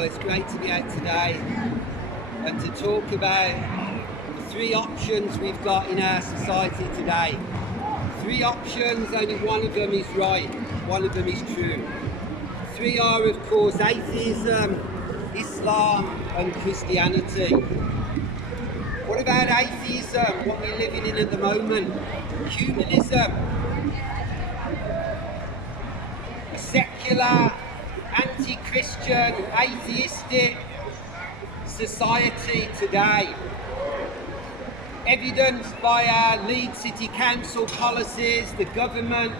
Well, it's great to be out today and to talk about the three options we've got in our society today. Three options, only one of them is right, one of them is true. Three are, of course, atheism, Islam and Christianity. What about atheism, what we're living in at the moment? Humanism, a secular, anti-Christian, atheistic society today, evidenced by our Leeds City Council policies, the government,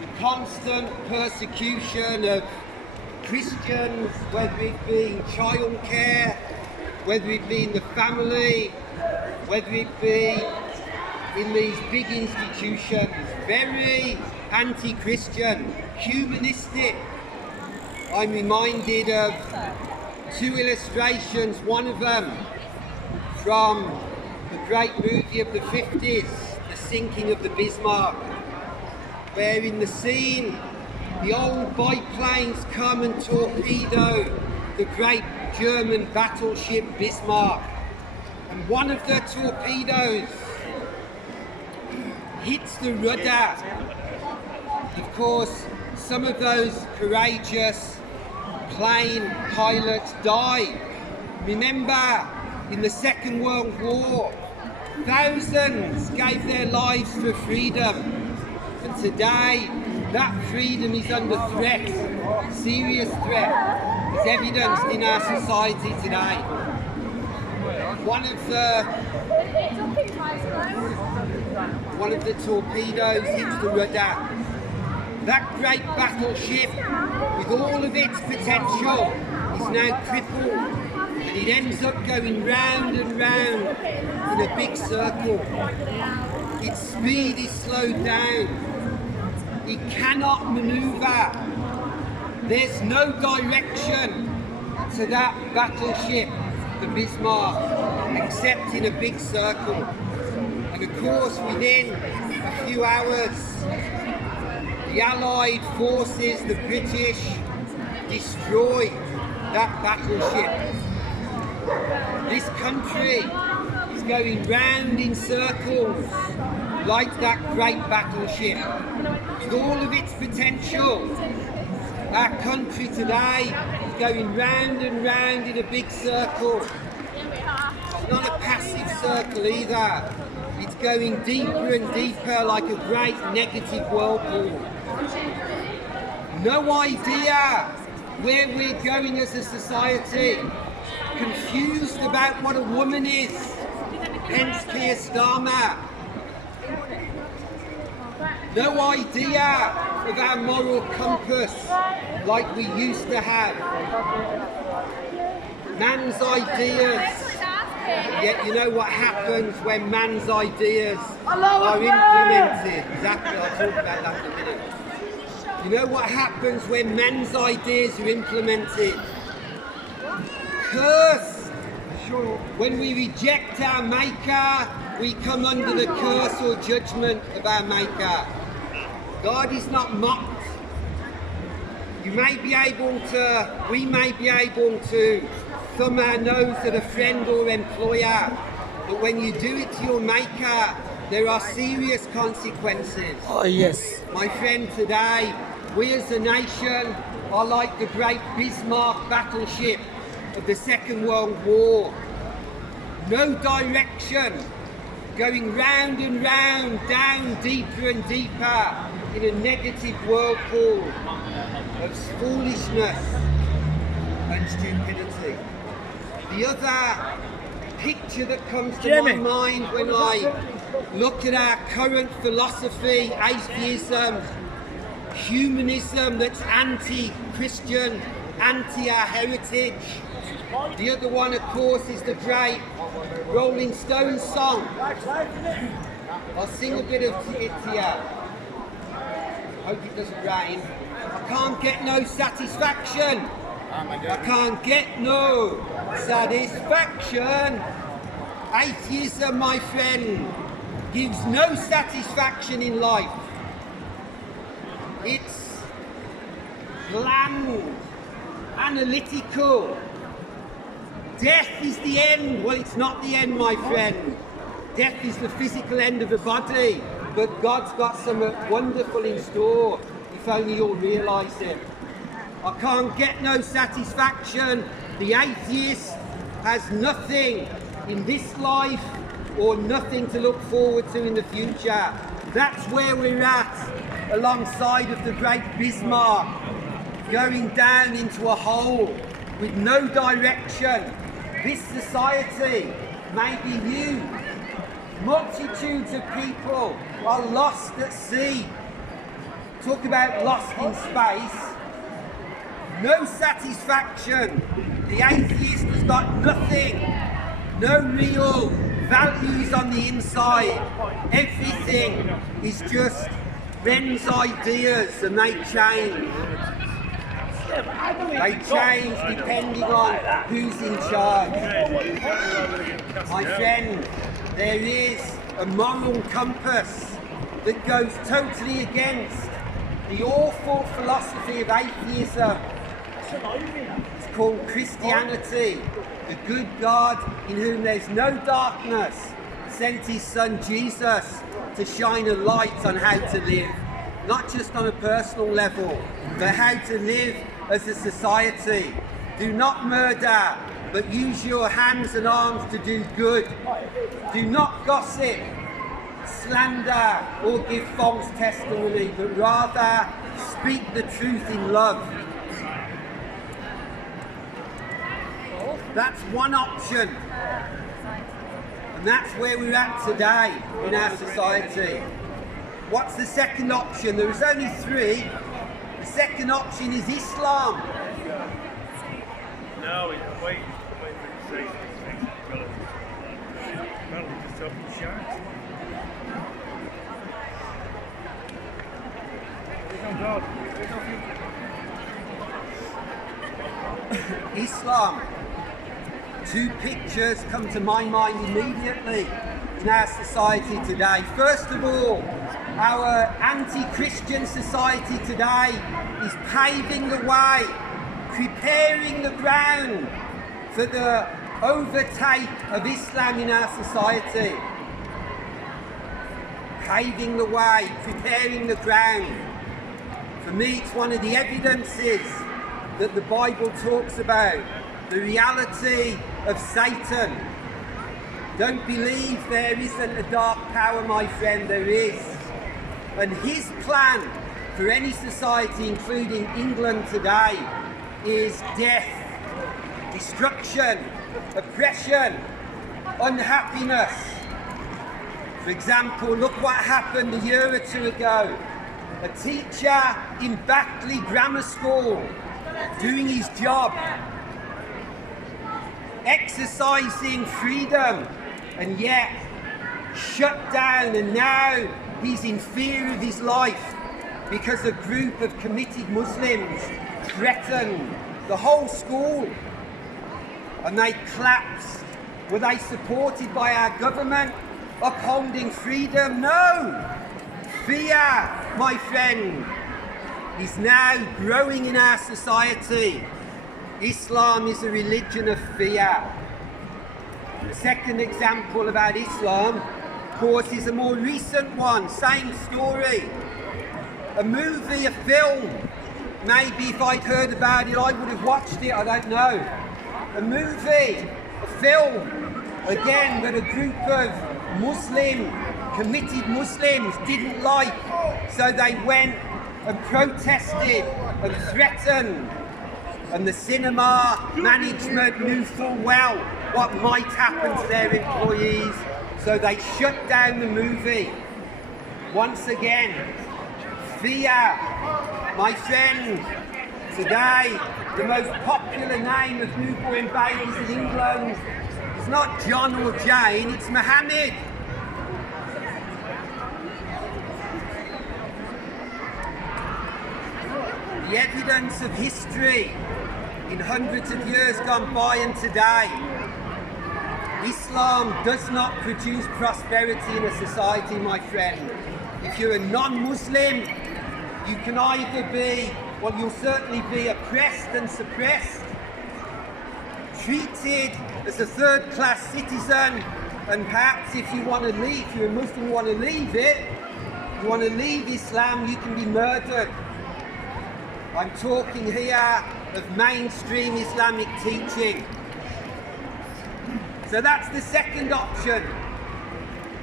the constant persecution of Christians, whether it be in childcare, whether it be in the family, whether it be in these big institutions. Very anti-Christian, humanistic. I'm reminded of two illustrations, one of them from the great movie of the 50s, The Sinking of the Bismarck, where in the scene the old biplanes come and torpedo the great German battleship Bismarck, and one of the torpedoes hits the rudder. Of course, some of those courageous plane pilots died. Remember, in the Second World War, thousands gave their lives for freedom. And today, that freedom is under threat, serious threat, as evidenced in our society today. One of the torpedoes hits the rudder. That great battleship, with all of its potential, is now crippled, and it ends up going round and round in a big circle. Its speed is slowed down. It cannot manoeuvre. There's no direction to that battleship, the Bismarck, except in a big circle. And of course, within a few hours, the Allied forces, the British, destroyed that battleship. This country is going round in circles like that great battleship. With all of its potential, our country today is going round and round in a big circle. It's not a passive circle either. It's going deeper and deeper like a great negative whirlpool. No idea where we're going as a society. Confused about what a woman is. Hence Keir Starmer. No idea of our moral compass like we used to have. Man's ideas. Yet you know what happens when man's ideas are implemented. Exactly, I'll talk about that in a minute. You know what happens when men's ideas are implemented? Curse! When we reject our Maker, we come under the curse or judgment of our Maker. God is not mocked. We may be able to thumb our nose at a friend or employer, but when you do it to your Maker, there are serious consequences. Oh yes. My friend, today, we as a nation are like the great Bismarck battleship of the Second World War. No direction, going round and round, down deeper and deeper in a negative whirlpool of foolishness and stupidity. The other picture that comes to my mind when I look at our current philosophy, atheism, humanism that's anti-Christian, anti our heritage. The other one, of course, is the great Rolling Stones song. I'll sing a bit of it to you. Hope it doesn't rain. I can't get no satisfaction. I can't get no satisfaction. Atheism, my friend, gives no satisfaction in life. It's bland, analytical. Death is the end. Well, it's not the end, my friend. Death is the physical end of the body, but God's got something wonderful in store, if only you'll realise it. I can't get no satisfaction. The atheist has nothing in this life or nothing to look forward to in the future. That's where we're at, alongside of the great Bismarck, going down into a hole with no direction. This society may be new. Multitudes of people are lost at sea. Talk about lost in space. No satisfaction. The atheist has got nothing. No real values on the inside. Everything is just men's ideas, and they change. They change depending on who's in charge. My friend, there is a moral compass that goes totally against the awful philosophy of atheism. It's called Christianity. The good God, in whom there's no darkness, sent his son Jesus to shine a light on how to live. Not just on a personal level, but how to live as a society. Do not murder, but use your hands and arms to do good. Do not gossip, slander, or give false testimony, but rather speak the truth in love. That's one option. And that's where we're at today in our society. What's the second option? There is only three. The second option is Islam. No, wait for you to say things. Well, just open the sharks. Islam. Two pictures come to my mind immediately in our society today. First of all, our anti-Christian society today is paving the way, preparing the ground for the overtake of Islam in our society. Paving the way, preparing the ground. For me, it's one of the evidences that the Bible talks about, the reality of Satan. Don't believe there isn't a dark power, my friend, there is. And his plan for any society, including England today, is death, destruction, oppression, unhappiness. For example, look what happened a year or two ago. A teacher in Backley Grammar School doing his job, exercising freedom, and yet shut down, and now he's in fear of his life because a group of committed Muslims threatened the whole school and they collapsed. Were they supported by our government upholding freedom? No! Fear, my friend, is now growing in our society. Islam is a religion of fear. The second example about Islam, of course, is a more recent one, same story. A movie, a film, maybe if I'd heard about it I would have watched it, I don't know. A movie, a film, again that a group of Muslim, committed Muslims didn't like, so they went and protested and threatened, and the cinema management knew full well what might happen to their employees, so they shut down the movie. Once again, fear. My friend, today the most popular name of newborn babies in England is not John or Jane, it's Mohammed. The evidence of history in hundreds of years gone by and today, Islam does not produce prosperity in a society, my friend. If you're a non-Muslim, You can either be, well, you'll certainly be oppressed and suppressed, treated as a third-class citizen, and perhaps if you want to leave, if you're a Muslim, you want to leave it, you want to leave Islam, you can be murdered. I'm talking here of mainstream Islamic teaching. So that's the second option.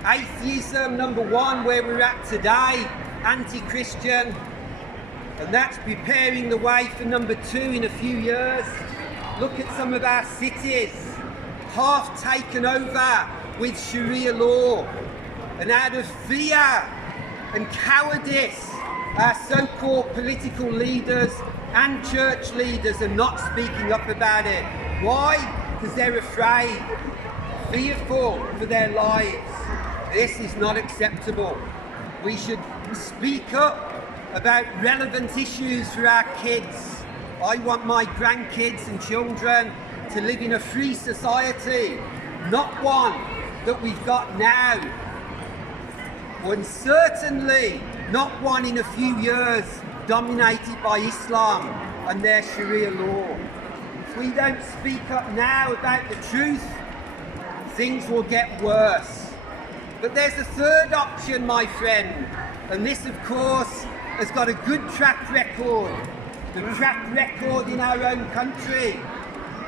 Atheism, number one, where we're at today, anti-Christian, and that's preparing the way for number two in a few years. Look at some of our cities, half taken over with Sharia law, and out of fear and cowardice, our so-called political leaders and church leaders are not speaking up about it. Why? Because they're afraid, fearful for their lives. This is not acceptable. We should speak up about relevant issues for our kids. I want my grandkids and children to live in a free society, not one that we've got now, and certainly not one in a few years dominated by Islam and their Sharia law. If we don't speak up now about the truth, things will get worse. But there's a third option, my friend, and this, of course, has got a good track record. The track record in our own country.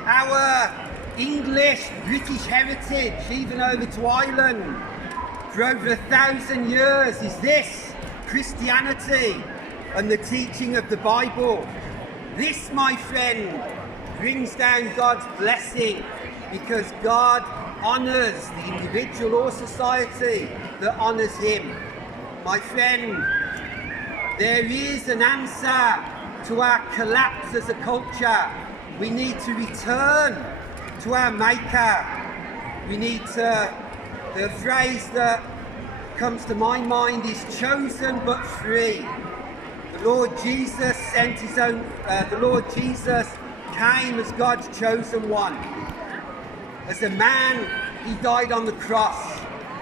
Our English, British heritage, even over to Ireland, for over 1,000 years, is this Christianity and the teaching of the Bible. This, my friend, brings down God's blessing, because God honours the individual or society that honours him. My friend, there is an answer to our collapse as a culture. We need to return to our Maker. We need to, the phrase that comes to my mind is chosen but free. The Lord Jesus sent his own, the Lord Jesus came as God's chosen one. As a man, he died on the cross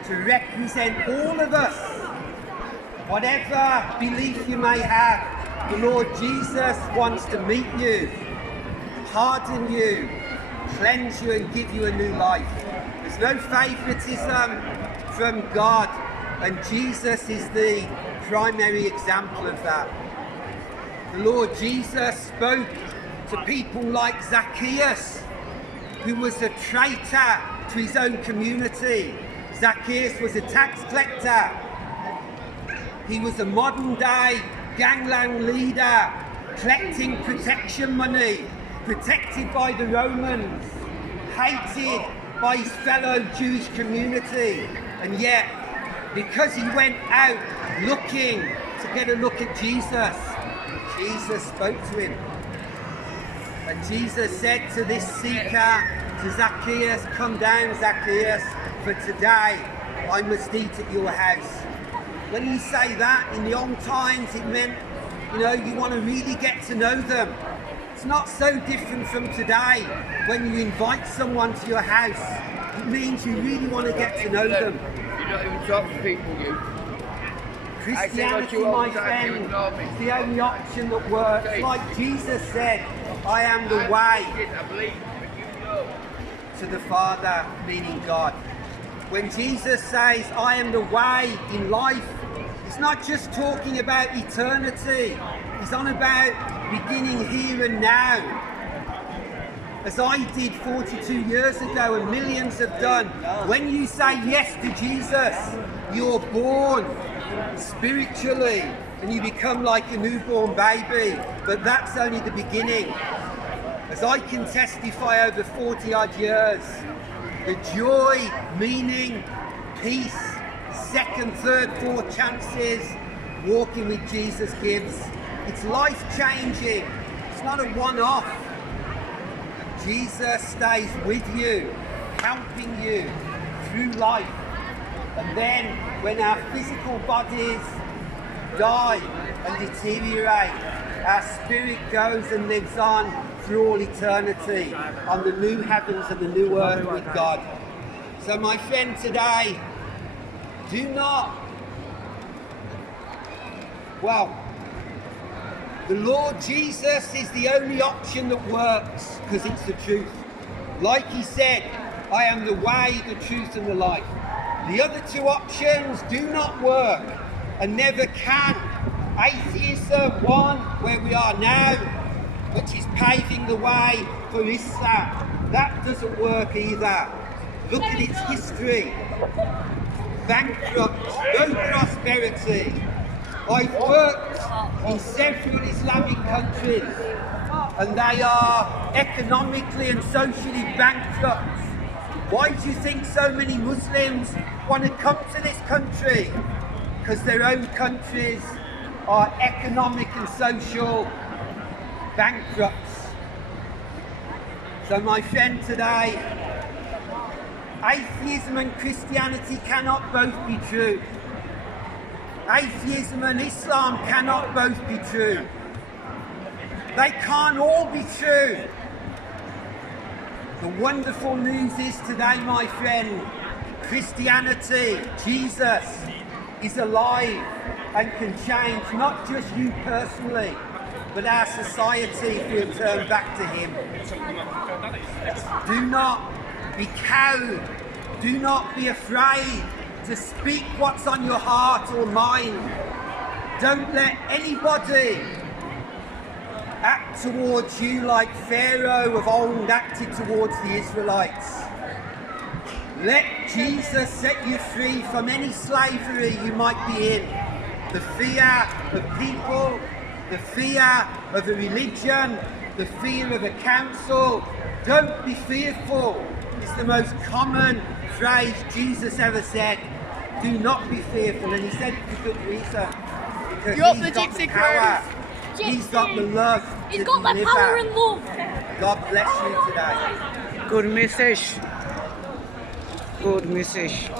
to represent all of us. Whatever belief you may have, the Lord Jesus wants to meet you, pardon you, cleanse you and give you a new life. There's no favoritism from God, and Jesus is the primary example of that. The Lord Jesus spoke to people like Zacchaeus, who was a traitor to his own community. Zacchaeus was a tax collector. He was a modern day gangland leader, collecting protection money, protected by the Romans, hated by his fellow Jewish community. And yet, because he went out looking to get a look at Jesus, Jesus spoke to him. And Jesus said to this seeker, to Zacchaeus, "Come down, Zacchaeus, for today I must eat at your house." When you say that, in the old times, it meant, you want to really get to know them. It's not so different from today. When you invite someone to your house, it means you really want to get to know them. You don't even talk to people, you. Christianity, my friend, is the only option that works. Like Jesus said, "I am the way to the Father," meaning God. When Jesus says, "I am the way in life," he's not just talking about eternity. He's on about beginning here and now. As I did 42 years ago and millions have done. When you say yes to Jesus, you're born spiritually and you become like a newborn baby. But that's only the beginning. As I can testify over 40 odd years, the joy, meaning, peace, second, third, fourth chances walking with Jesus gives, it's life-changing. It's not a one-off. Jesus stays with you, helping you through life. And then when our physical bodies die and deteriorate, our spirit goes and lives on through all eternity on the new heavens and the new earth with God. So my friend, today, do not, The Lord Jesus is the only option that works because it's the truth. Like he said, I am the way, the truth and the life. The other two options do not work and never can. Atheism, one, where we are now, which is paving the way for Islam. That doesn't work either. Look at its history. Bankrupt, no prosperity. I've worked in several Islamic countries and they are economically and socially bankrupt. Why do you think so many Muslims want to come to this country? Because their own countries are economic and social bankrupts. So my friend today, atheism and Christianity cannot both be true. Atheism and Islam cannot both be true. They can't all be true. The wonderful news is today, my friend, Christianity, Jesus, is alive and can change not just you personally, but our society if we turn back to him. Do not be cowed. Do not be afraid to speak what's on your heart or mind. Don't let anybody act towards you like Pharaoh of old acted towards the Israelites. Let Jesus set you free from any slavery you might be in. The fear of people, the fear of a religion, the fear of a council. Don't be fearful. It's the most common phrase Jesus ever said. Do not be fearful, and he said it for good reason. Because he's got the power. He's got the love. He's got the power and love. God bless you today. Good message. Good message.